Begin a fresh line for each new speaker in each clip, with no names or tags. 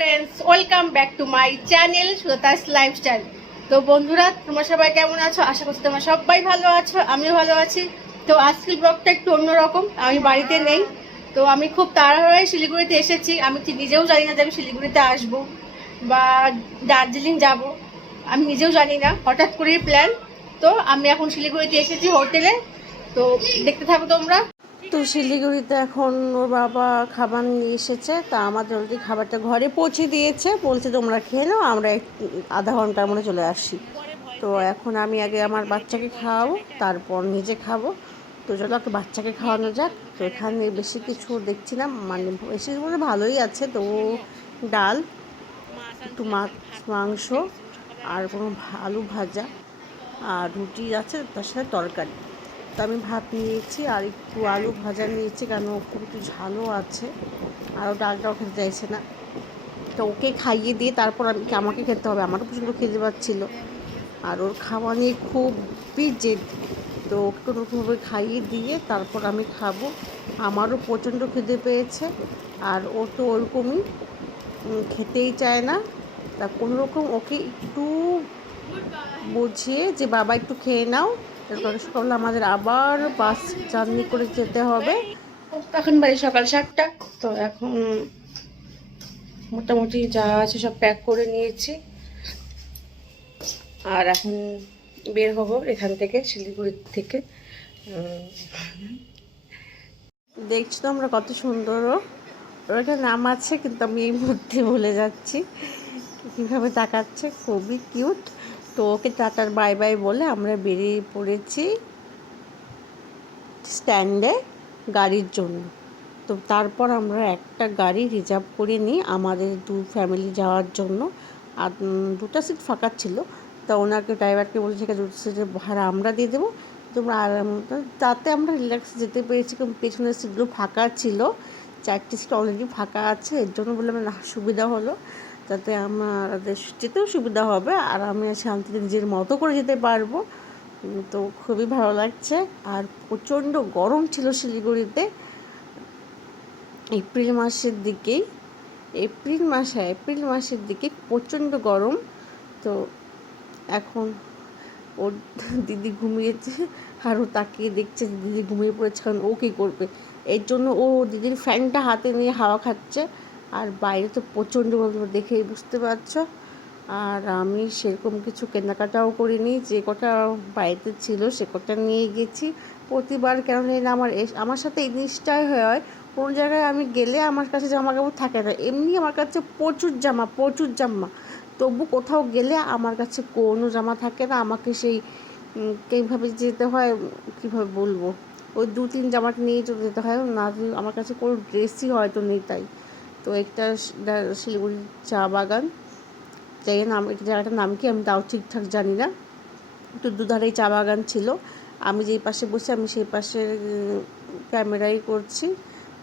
Friends welcome back to my channel সুতাস lifestyle তো বন্ধুরা, তোমরা সবাই কেমন আছো? আশা করছি তোমরা সবাই ভালো আছো, আমিও ভালো আছি। তো আজকের ব্লগটা একটু অন্যরকম, আমি বাড়িতে নেই। তো আমি খুব তাড়াহুড়োয় শিলিগুড়িতে এসেছি। আমি নিজেও জানি না যে আমি শিলিগুড়িতে আসব বা দার্জিলিং যাব। আমি নিজেও জানি না, হঠাৎ করেই প্ল্যান তো আমি এখন শিলিগুড়িতে এসেছি হোটেলে। তো দেখতে থাকো তোমরা।
তো শিলিগুড়িতে এখন ওর বাবা খাবার নিয়ে এসেছে, তা আমাদের অলরেডি খাবারটা ঘরে পৌঁছে দিয়েছে। বলছে, তোমরা খেয়ে নাও, আমরা আধা ঘণ্টার মধ্যে চলে আসি তো এখন আমি আগে আমার বাচ্চাকে খাওয়াবো, তারপর নিজে খাব। তো চলো, একটা বাচ্চাকে খাওয়ানো যাক। তো এখানে বেশি কিছু দেখছি না মানে বেশি বলতে ভালোই আছে। তো ডাল একটু মাছ মাংস, আর কোনো আলু ভাজা, আর রুটি আছে, তার সাথে তরকারি। তো আমি ভাত নিয়েছি আর একটু আলু ভাজা নিয়েছি কারণ ও খুব একটু ঝালও আছে, আর ডালটাও খেতে চাইছে না। তো ওকে খাইয়ে দিয়ে তারপর আমি আমাকে খেতে হবে? আমারও প্রচণ্ড খেতে পাচ্ছিল। আর ওর খাওয়া নিয়ে খুবই জেদ তো ওকে কোনোভাবে খাইয়ে দিয়ে তারপর আমি খাব। আমারও প্রচণ্ড খিদে পেয়েছে, আর ও তো ওরকমই খেতেই চায় না। তা কোনো রকম ওকে একটু বুঝিয়ে যে, বাবা, একটু খেয়ে নাও। সকালে আমাদের আবার বাস জার্নি করে যেতে হবে।
এখন বাড়ি সকাল সাতটা। তো এখন মোটামুটি যা আছে সব প্যাক করে নিয়েছি। আর এখন বের হব এখান থেকে শিলিগুড়ি থেকে।
দেখছি তো আমরা কত সুন্দর। ওর একটা নাম আছে কিন্তু আমি এই মুহূর্তে ভুলে যাচ্ছি। কীভাবে তাকাচ্ছে? খুবই কিউট। তো ওকে টাটার বাই বাই বলে আমরা বেরিয়ে পড়েছি স্ট্যান্ডে গাড়ির জন্য। তো তারপর আমরা একটা গাড়ি রিজার্ভ করে নিই আমাদের দু ফ্যামিলি যাওয়ার জন্য। আর দুটো সিট ফাঁকা ছিল। তা ওনাকে ড্রাইভারকে বলেছে দুটো সিটের ভাড়া আমরা দিয়ে দেবো। তোমরা আরাম তাতে আমরা রিল্যাক্স যেতে পেরেছি কারণ পেছনের সিটগুলো ফাঁকা ছিল। চারটি সিট অলরেডি ফাঁকা আছে। এর জন্য বললাম, না, সুবিধা হলো। যাতে আমাদের যেতেও সুবিধা হবে আর আমি শান্তিতে নিজের মতো করে যেতে পারব। তো খুবই ভালো লাগছে। আর প্রচণ্ড গরম ছিল শিলিগুড়িতে। এপ্রিল মাসের দিকেই, এপ্রিল মাসে এপ্রিল মাসের দিকে প্রচণ্ড গরম। তো এখন ওর দিদি ঘুমিয়েছে আর ও তাকিয়ে দেখছে দিদি ঘুমিয়ে পড়েছে, কারণ ও কী করবে? এর জন্য ও দিদির ফ্যানটা হাতে নিয়ে হাওয়া খাচ্ছে। আর বাইরে তো প্রচণ্ড গরম দেখেই বুঝতে পারছ। আর আমি সেরকম কিছু কেনাকাটাও করিনি, যে কটা বাড়িতে ছিল সে কটা নিয়ে গেছি। প্রতিবার কেন না আমার আমার সাথে এই জিনিসটাই হয়, কোনো জায়গায় আমি গেলে আমার কাছে জামা কাপড় থাকে না। এমনি আমার কাছে প্রচুর জামা প্রচুর জামা। তবু কোথাও গেলে আমার কাছে কোনো জামা থাকে না, আমাকে সেই কীভাবে যেতে হয়, কীভাবে বলব? ওই দু তিন জামাটা নিয়ে চলে যেতে হয়, না আমার কাছে কোনো ড্রেসই হয়তো নেই তাই। তো একটা শিলিগুড়ির চা বাগান। যাই নাম, এটা জায়গাটার নাম কি আমি তাও ঠিকঠাক জানি না। তো দুধারেই চা বাগান ছিল। আমি যেই পাশে বসে, আমি সেই পাশের ক্যামেরাই করছি,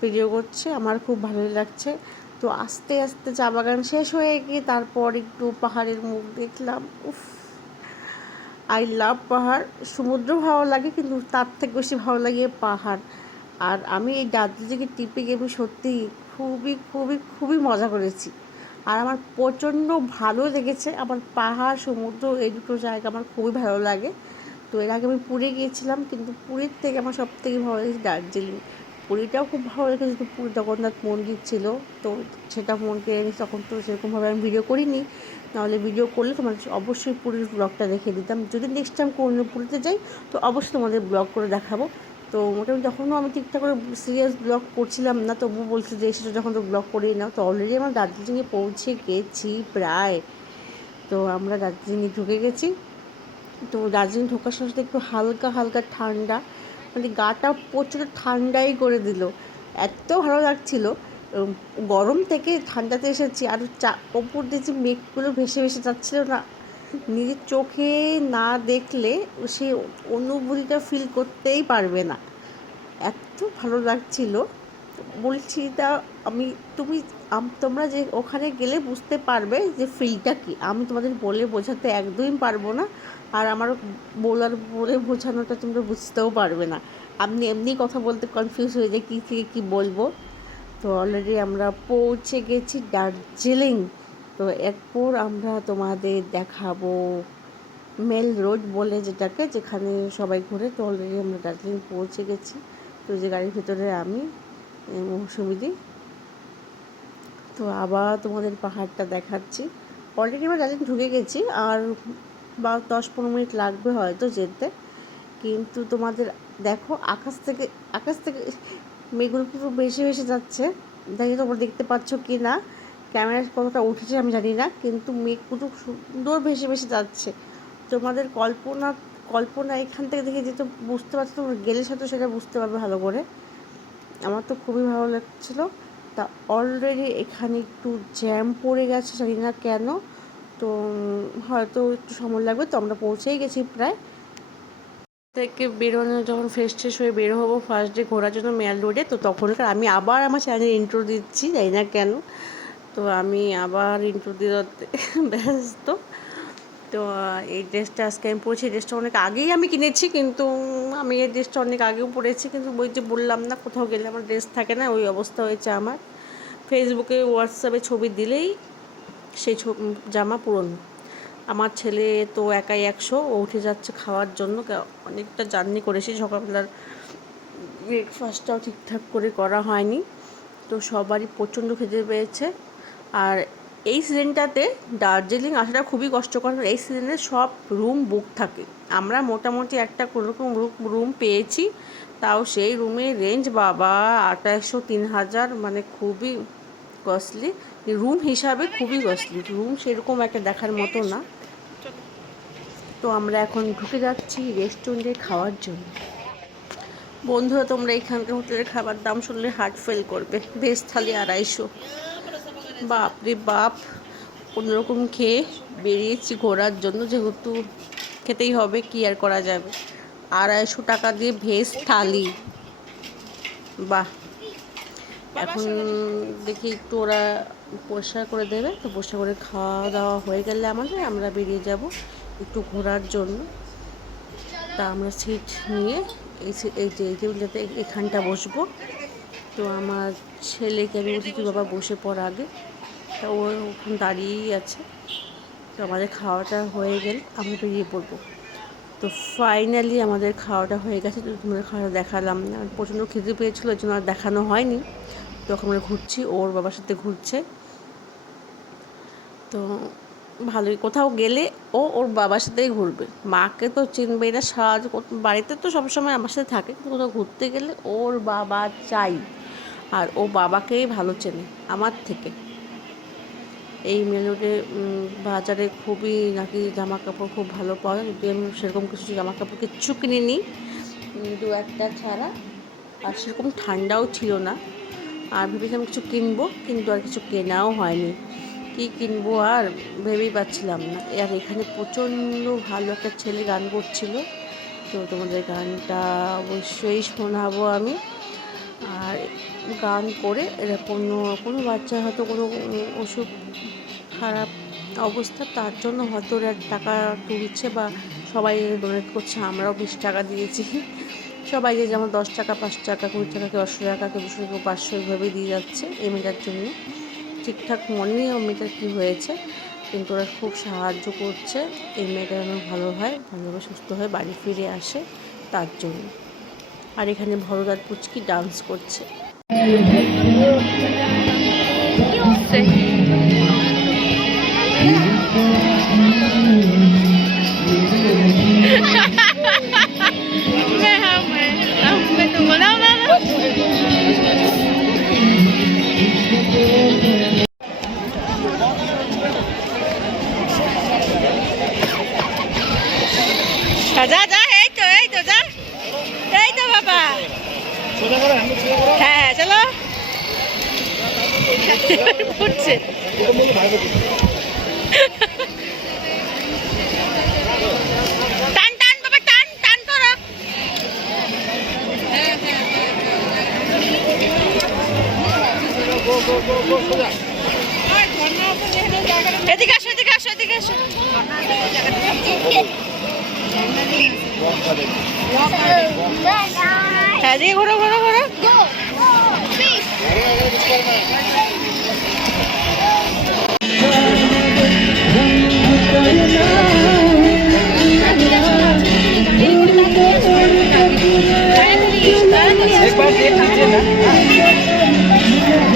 ভিডিও করছি। আমার খুব ভালোই লাগছে। তো আস্তে আস্তে চা বাগান শেষ হয়ে গিয়ে তারপর একটু পাহাড়ের মুখ দেখলাম। উফ, আই লাভ পাহাড়। সমুদ্র ভালো লাগে, কিন্তু তার থেকে বেশি ভালো লাগে পাহাড়। আর আমি এই দার্জিলিংয়ের ট্রিপে গিয়ে আমি সত্যিই খুবই খুবই খুবই মজা করেছি। আর আমার প্রচণ্ড ভালো লেগেছে। আমার পাহাড়, সমুদ্র, এই দুটো জায়গা আমার খুবই ভালো লাগে। তো এর আগে আমি পুরী গিয়েছিলাম, কিন্তু পুরীর থেকে আমার সব থেকে ভালো লেগেছে দার্জিলিং। পুরীটাও খুব ভালো লেগেছে কিন্তু পুরী জগন্নাথ মন্দির ছিল। তো সেটা মন কেড়ে নিই তখন তো সেরকমভাবে আমি ভিডিও করিনি। নাহলে ভিডিও করলে তোমাদের অবশ্যই পুরীর ব্লগটা দেখে দিতাম যদি নেক্সট টাইম কোনো পুরীতে যাই, তো অবশ্যই তোমাদের ব্লগ করে দেখাবো। তো মোটামুটি তখনও আমি ঠিকঠাক করে সিরিয়াস ব্লগ করছিলাম না, তবুও বলছে যে এসেছ যখন তো ব্লগ করেই নাও। তো অলরেডি আমরা দার্জিলিংয়ে পৌঁছে গেছি প্রায়। তো আমরা দার্জিলিংয়ে ঢুকে গেছি। তো দার্জিলিং ঢোকার সাথে একটু হালকা হালকা ঠান্ডা মানে গাটা প্রচুর ঠান্ডাই করে দিল। এত ভালো লাগছিল। গরম থেকে ঠান্ডাতে এসেছি। আর চা, ওপর দিয়ে যে মেঘগুলো ভেসে ভেসে যাচ্ছিল না নিজের চোখে না দেখলে সে অনুভূতিটা ফিল করতেই পারবে না। এত ভালো লাগছিল। বলছি, তা আমি, তুমি তোমরা যে ওখানে গেলে বুঝতে পারবে যে ফিলটা কি। আমি তোমাদের বলে বোঝাতে একদমই পারব না। আর আমার বলার বলে বোঝানোটা তোমরা বুঝতেও পারবে না। আপনি এমনি কথা বলতে কনফিউজ হয়ে যায়, কী থেকে কী বলব? তো অলরেডি আমরা পৌঁছে গেছি দার্জিলিং। তো এরপর আমরা তোমাদের দেখাবো মেল রোড বলে যেটাকে, যেখানে সবাই ঘুরে তো অলরেডি আমরা দার্জিলিং পৌঁছে গেছি। তো যে গাড়ির ভিতরে আমি মৌসুমিদি। তো আবার তোমাদের পাহাড়টা দেখাচ্ছি। অলরেডি আমরা দার্জিলিং ঢুকে গেছি, আর বা দশ পনেরো মিনিট লাগবে হয়তো যেতে। কিন্তু তোমাদের দেখো, আকাশ থেকে আকাশ থেকে মেঘগুলো পুরো বেশি বেশি যাচ্ছে। দেখি তোমরা দেখতে পাচ্ছ কি না ক্যামেরার কতটা উঠেছে আমি জানি না, কিন্তু মেঘ পুরো সুন্দর ভেসে ভেসে যাচ্ছে। তোমাদের কল্পনা কল্পনা এখান থেকে দেখে যেহেতু বুঝতে পারছ, তোমরা গেলে সাথে সেটা বুঝতে পারবে ভালো করে। আমার তো খুবই ভালো লাগছিল। তা অলরেডি এখানে একটু জ্যাম পড়ে গেছে, জানি না কেন। তো, হয়তো একটু সময় লাগবে, তো আমরা পৌঁছেই গেছি প্রায়। থেকে বেরোনো, যখন ফ্রেশ ট্রেশ হয়ে বের হব ফার্স্ট ডে ঘোরার জন্য মেয়াল রোডে, তো তখনকার আমি আবার আমার চ্যানেল ইন্ট্রো দিচ্ছি, জানি না কেন। তো আমি আবার ইন্ট্রো দিতে ব্যস্ত। তো এই ড্রেসটা আজকে আমি পরেছি। ড্রেসটা অনেক আগেই আমি কিনেছি, কিন্তু আমি এই ড্রেসটা অনেক আগেও পরেছি, কিন্তু ওই যে বললাম না, কোথাও গেলে আমার ড্রেস থাকে না, ওই অবস্থা হয়েছে আমার। ফেসবুকে হোয়াটসঅ্যাপে ছবি দিলেই সেই জামা পুরনো আমার ছেলে তো একাই একশো, ও উঠে যাচ্ছে খাওয়ার জন্য। অনেকটা জার্নি করেছি। সকালবেলার ব্রেকফাস্টটাও ঠিকঠাক করে করা হয়নি। তো সবারই প্রচণ্ড খেতে পেয়েছে। আর এই সিজনটাতে দার্জিলিং আসাটা খুবই কষ্টকর, কারণ এই সিজনে সব রুম বুক থাকে। আমরা মোটামুটি একটা কোনোরকম রুম পেয়েছি, তাও সেই রুমের রেঞ্জ বাবা আঠাশশো তিন হাজার মানে খুবই কস্টলি রুম হিসাবে খুবই কস্টলি রুম সেরকম একটা দেখার মতো না। তো আমরা এখন ঢুকে যাচ্ছি রেস্টুরেন্টে খাওয়ার জন্য। বন্ধুরা, তোমরা এখানকার হোটেলের খাবার দাম শুনলে হার্ট ফেল করবে। ভেজ থালি আড়াইশো। বাপ রে বাপ কোনোরকম খেয়ে বেরিয়েছি ঘোরার জন্য যেহেতু খেতেই হবে কি আর করা যাবে? আড়াইশো টাকা দিয়ে ভেজ থালি। বাহ। এখন দেখি একটু ওরা পরিষ্কার করে দেবে। তো পরিষ্কার করে খাওয়া দাওয়া হয়ে গেলে আমাদের আমরা বেরিয়ে যাব একটু ঘোরার জন্য। তা আমরা সিট নিয়ে এই যে এই টেবিলটাতে এখানটা বসবো। তো আমার ছেলেকে আমি বলছি, তুই বাবা বসে পড় আগে। তা ও ওখানে দাঁড়িয়েই আছে। তো আমাদের খাওয়াটা হয়ে গেলে, আমরা বেরিয়ে পড়ব। তো ফাইনালি আমাদের খাওয়াটা হয়ে গেছে, তো তোমাদের খাওয়াটা দেখালাম না। প্রচণ্ড খিদে পেয়েছিলো, ওই জন্য আর দেখানো হয়নি। তখন আমরা ঘুরছি, ওর বাবার সাথে ঘুরছে। তো ভালোই। কোথাও গেলে ও ওর বাবার সাথেই ঘুরবে। মাকে তো চিনবেই না সাহায্য বাড়িতে তো সবসময় আমার সাথে থাকে কিন্তু কোথাও ঘুরতে গেলে ওর বাবা চাই। আর ও বাবাকেই ভালো চেনে আমার থেকে। এই মেলুডে বাজারে খুবই নাকি জামা কাপড় খুব ভালো পাওয়া যায়। যদিও আমি সেরকম কিছু জামা কাপড় কিচ্ছু কিনিনি উম, দু একটা ছাড়া। আর সেরকম ঠান্ডাও ছিল না। আর ভেবেছিলাম কিছু কিনবো কিন্তু আর কিছু কেনাও হয়নি। কি কিনবো আর ভেবেই পাচ্ছিলাম না। আর এখানে প্রচণ্ড ভালো একটা ছেলে গান করছিল। তো তোমাদের গানটা অবশ্যই শোনাবো আমি। আর গান করে এরা কোনো কোনো বাচ্চা হয়তো কোনো অসুখ খারাপ অবস্থা, তার জন্য হয়তো ওরা টাকা তুলছে বা সবাই ডোনেট করছে, আমরাও বিশ টাকা দিয়েছি। সবাই যে যেমন দশ টাকা, পাঁচ টাকা, কুড়ি টাকা কেউ একশো টাকা কেউ দুশো কেউ পাঁচশো এইভাবে দিয়ে যাচ্ছে এই জন্য। ঠিকঠাক মনে নেই মেয়েটার কী হয়েছে, কিন্তু ওরা খুব সাহায্য করছে। এই মেয়েটা যেন ভালো হয়, ভালোভাবে সুস্থ হয়ে বাড়ি ফিরে আসে তার জন্য। আর এখানে ভরদার পুচকি ডান্স করছে।
যা যা এই তো এই তো, যা। এই তো, বাবা। হ্যাঁ হ্যাঁ চলো। টান টান, বাবা, টান টান করো। এদিকে আসো এদিকে আসো এদিকে আসো। হ্যাঁ দিয়ে ঘোরো ঘোরো ঘোরো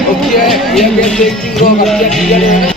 Okay, yeah,
we
are
taking
off.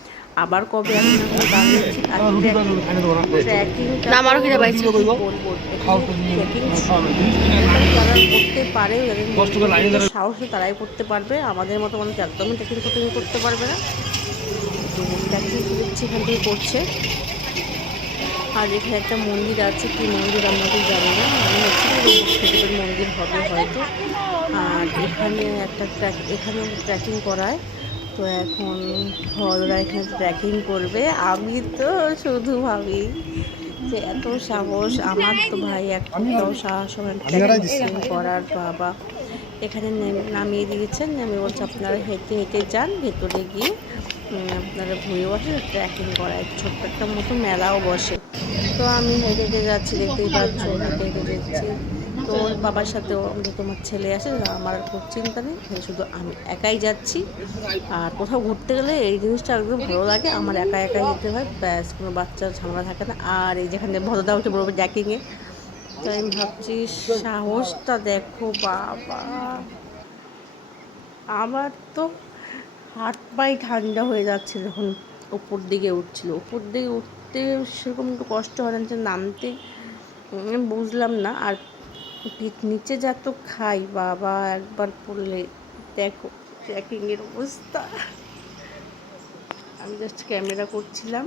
আবার
কবে যারা করতে পারে সাহস তারাই করতে পারবে। আমাদের মতো মানুষ একদমই ট্রেকিং করতে করতে পারবে না। তো ট্রেকিং এখান থেকে করছে। আর এখানে একটা মন্দির আছে। কি মন্দির? আমরা তো জানি না। আমি হচ্ছে মন্দির হবে হয়তো। আর এখানে একটা ট্র্যাক এখানেও ট্রেকিং করায়। তো এখন ওরা এখানে ট্রেকিং করবে। আমি তো শুধু ভাবি যে এত সাহস আমার তো ভাই একটাও সাহস না। করার বাবা। এখানে নেমে- নামিয়ে দিয়েছেন আমি বলছি আপনারা হেঁটে হেঁটে যান ভেতরে গিয়ে আপনারা ঘুরেও আসেন ট্রেকিং করায়। ছোট্ট একটা মতো মেলাও বসে। তো আমি হেঁটে হেঁটে যাচ্ছি দেখতেই পাচ্ছ হেঁটে হেঁটে যাচ্ছি। তো ওর বাবার আমাদের তোমার ছেলে আসে আমার খুব চিন্তা নেই। শুধু আমি একাই যাচ্ছি। আর কোথাও ঘুরতে গেলে এই জিনিসটা একদম ভালো লাগে। আমার একা একাই যেতে হয়। ব্যাস, কোনো বাচ্চার ঝামেলা থাকে না। আর এই যেখানে ভদ্রতা হচ্ছে বড় ড্যাকিংয়ে তো আমি ভাবছি, সাহসটা দেখো বাবা। আমার তো হাত পাই ঠান্ডা হয়ে যাচ্ছে যখন উপর দিকে উঠছিল। উপর দিকে উঠতে সেরকম একটু কষ্ট হয় না, যে নামতে। বুঝলাম না। আর নিচে যা তো খাই, বাবা একবার পড়লে দেখো ট্রেকিংয়ের অবস্থা। আমি জাস্ট ক্যামেরা করছিলাম,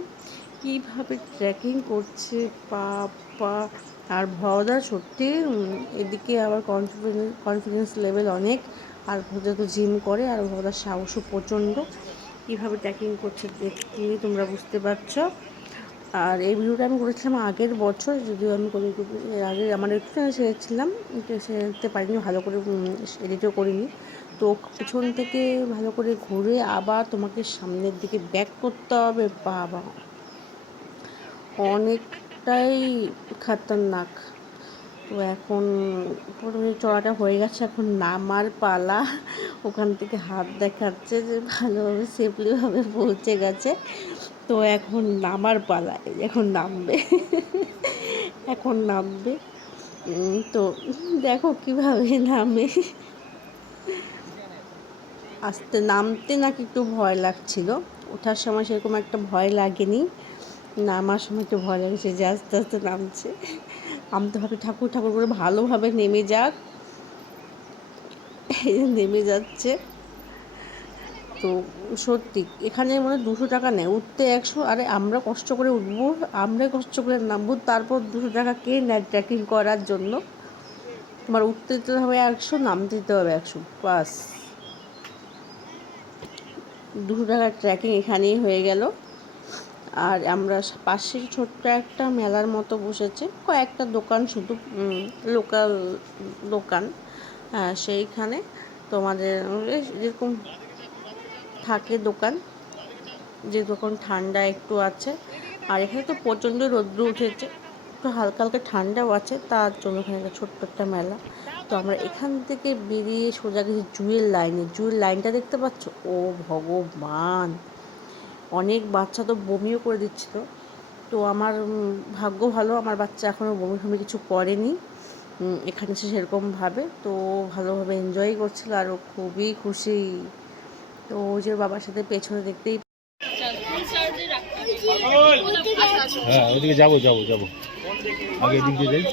কীভাবে ট্রেকিং করছে বাবা। আর ভরদা সত্যি এদিকে আবার কনফিডেন্স কনফিডেন্স লেভেল অনেক। আর ভরদা তো জিম করে, আর ভরদার সাহসও প্রচণ্ড। কীভাবে ট্রেকিং করছে দেখলেই তোমরা বুঝতে পারছ। আর এই ভিডিওটা আমি করেছিলাম আগের বছর, যদিও আমি করে এর আগে আমার একটু সেরেছিলাম সেরতে পারিনি, ভালো করে এডিটও করিনি। তো পিছন থেকে ভালো করে ঘুরে আবার তোমাকে সামনের দিকে ব্যাক করতে হবে, বাবা। অনেকটাই খাতারনাক। তো এখন প্রথমে চড়াটা হয়ে গেছে, এখন নামার পালা। ওখান থেকে হাত দেখাচ্ছে যে ভালোভাবে সেফলিভাবে পৌঁছে গেছে। তো এখন নামার পালা এখন নামবে। এখন নামবে। তো দেখো কীভাবে নামে। আস্তে নামতে নাকি একটু ভয় লাগছিল। ওঠার সময় সেরকম একটা ভয় লাগেনি। নামার সময় একটু ভয় লাগছে যে আস্তে আস্তে নামছে। আমি তো ভাবি ঠাকুর ঠাকুর করে ভালোভাবে নেমে যাক। নেমে যাচ্ছে। তো সত্যি, এখানে মানে দুশো টাকা নেয়। উঠতে একশো, আরে আমরা কষ্ট করে উঠবো আমরা কষ্ট করে নামবো, তারপর দুশো টাকা কে নেয় ট্রেকিং করার জন্য? তোমার উঠতে দিতে হবে একশো, নামতে দিতে হবে একশো, বাস। দুশো টাকার ট্রেকিং এখানেই হয়ে গেল। আর আমরা পাশে ছোট্ট একটা মেলার মতো বসেছে, কয়েকটা দোকান শুধু লোকাল দোকান সেইখানে তোমাদের যেরকম থাকে দোকান। যে দোকান ঠান্ডা একটু আছে। আর এখানে তো প্রচণ্ড রৌদ্র উঠেছে। একটু হালকা হালকা ঠান্ডাও আছে। তার জন্য এখানে একটা ছোট্ট একটা মেলা। তো আমরা এখান থেকে বেরিয়ে সোজা গেছি জুয়েল লাইনে। জুয়েল লাইনটা দেখতে পাচ্ছ? ও ভগবান! অনেক বাচ্চা তো বমিও করে দিচ্ছিল। তো আমার ভাগ্য ভালো। আমার বাচ্চা এখনও বমি ফমি কিছু করেনি। এখানে সে সেরকমভাবে। তো ভালোভাবে এনজয় করছিল। আর খুবই খুশি। তো ও যে বাবার সাথে পেছনে দেখতেই
হ্যাঁ ওইদিকে যাব যাব যাব। আগে এদিক দিয়ে যাই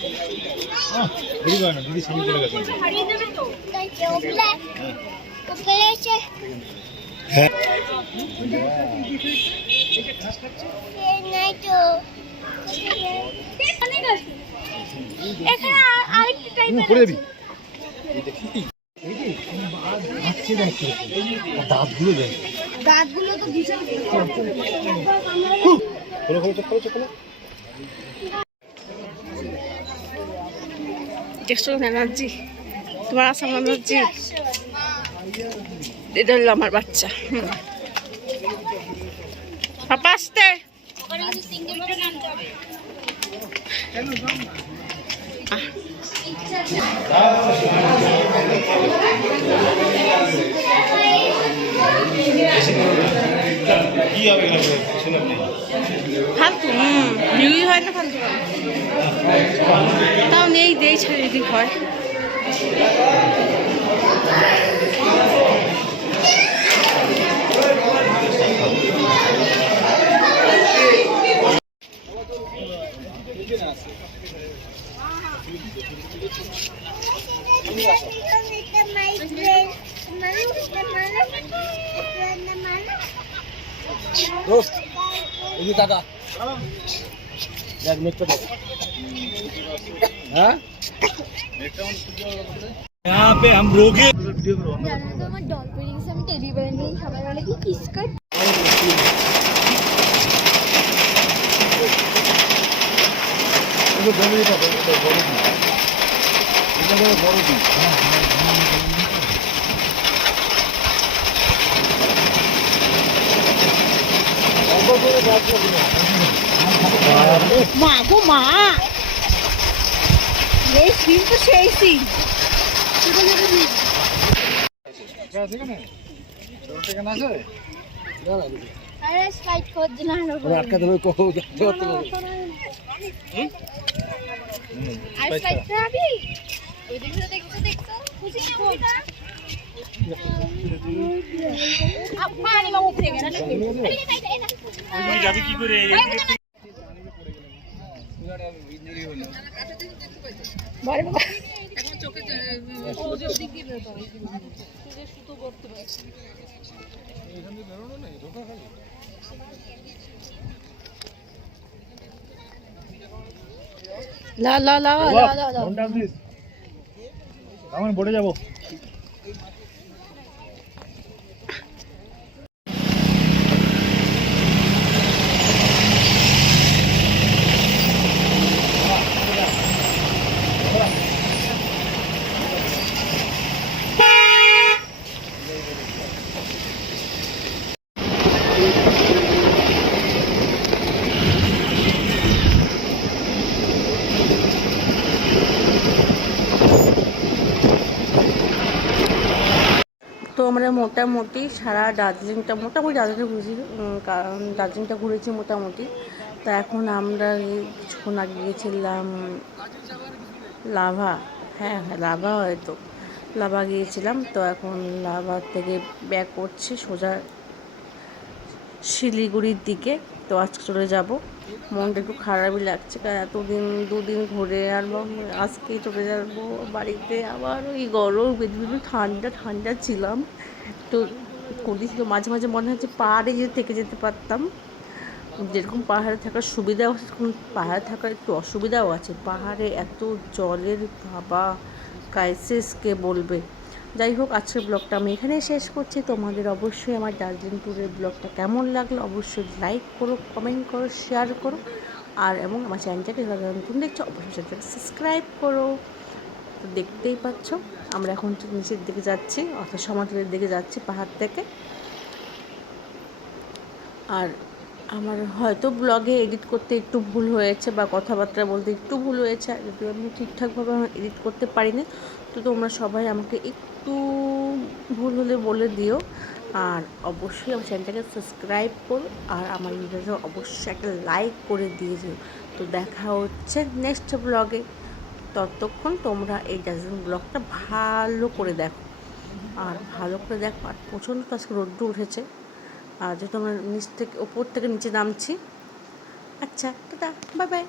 এখানে আরেকটা টাইপের
করে যাবি
দাঁতগুলো তো
খোলো খোলো খোলো চোখ খোলো
দেখছ ব্যানার্জি তোমার আসাম ব্যানার্জি এটা হলো আমার বাচ্চা হুম। পাপা আসতে।
নামতে হবে
ফালতু হুম ভিউই হয় না ফালতু তাও নেই দেই ছেড়ে দিক হয়
দোস্ত এই যে টাটা দেখ মেট্রো দেখ হ্যাঁ यहाँ पे हम लोग
জানো তো আমার ডল পেয়ে গেছে আমি টেডি বেয়ার নিয়ে সবাই বলে কি কিস কাট
বড় দিন এটা বড় দিন
মা গো মা। এই সিন তো সেই
না
আটকা দেবে কখন
আর স্লাইড করাবি ওই দিকে দেখছ দেখছ। খুশি যাবি কি করে
লা লা লা। লা লা
আমার বড়ে যাব।
তো আমরা মোটামুটি সারা দার্জিলিংটা, মোটামুটি দার্জিলিং ঘুরেছি কারণ দার্জিলিংটা ঘুরেছি মোটামুটি। তা এখন আমরা কিছুক্ষণ আগে গিয়েছিলাম লাভা। হ্যাঁ হ্যাঁ লাভা হয়তো। লাভা গিয়েছিলাম। তো এখন লাভা থেকে ব্যাক করছি সোজা শিলিগুড়ির দিকে। তো আজকে চলে যাব। মনটা একটু খারাপই লাগছে, কারণ এতদিন দুদিন ঘুরে আর আজকেই চলে যাব বাড়িতে। আবার ওই গরম বেদবিদু ঠান্ডা ঠান্ডা ছিলাম। তো করেছিল মাঝে মাঝে মনে হচ্ছে পাহাড়ে যে থেকে যেতে পারতাম। যেরকম পাহাড়ে থাকার সুবিধাও আছে পাহাড়ে থাকার একটু অসুবিধাও আছে। পাহাড়ে এত জলের বাবা ক্রাইসিসকে বলবে? যাই হোক, আজকের ব্লগটা আমি এখানেই শেষ করছি। তোমাদের অবশ্যই আমার দার্জিলিং ট্যুরের ব্লগটা কেমন লাগল অবশ্যই লাইক করো কমেন্ট করো শেয়ার করো। আর এবং আমার চ্যানেলটাকে যারা নতুন দেখছ, অবশ্যই চ্যানেলটাকে সাবস্ক্রাইব করো। তো দেখতেই পাচ্ছ, আমরা এখন নিচের দিকে যাচ্ছি, অর্থাৎ সমতলের দিকে যাচ্ছি পাহাড় থেকে। আর আমার হয়তো ব্লগে এডিট করতে একটু ভুল হয়েছে বা কথাবার্তা বলতে একটু ভুল হয়েছে যদিও আমি ঠিকঠাকভাবে এডিট করতে পারিনি, তো তোমরা সবাই আমাকে একটু ভুল হলে বলে দিও। আর অবশ্যই আমার চ্যানেলটাকে সাবস্ক্রাইব করো, আর আমার ভিডিওটা অবশ্যই একটা লাইক করে দিয়ে দিও তো দেখা হচ্ছে নেক্সট ব্লগে ততক্ষণ তোমরা এই ডাজন ব্লগটা ভালো করে দেখো। আর ভালো করে দেখো, আর প্রচণ্ড তো আজকে রোদ্দুর উঠেছে। আর যেহেতু আমরা নিচ থেকে ওপর থেকে নিচে নামছি। আচ্ছা টাটা বাই বাই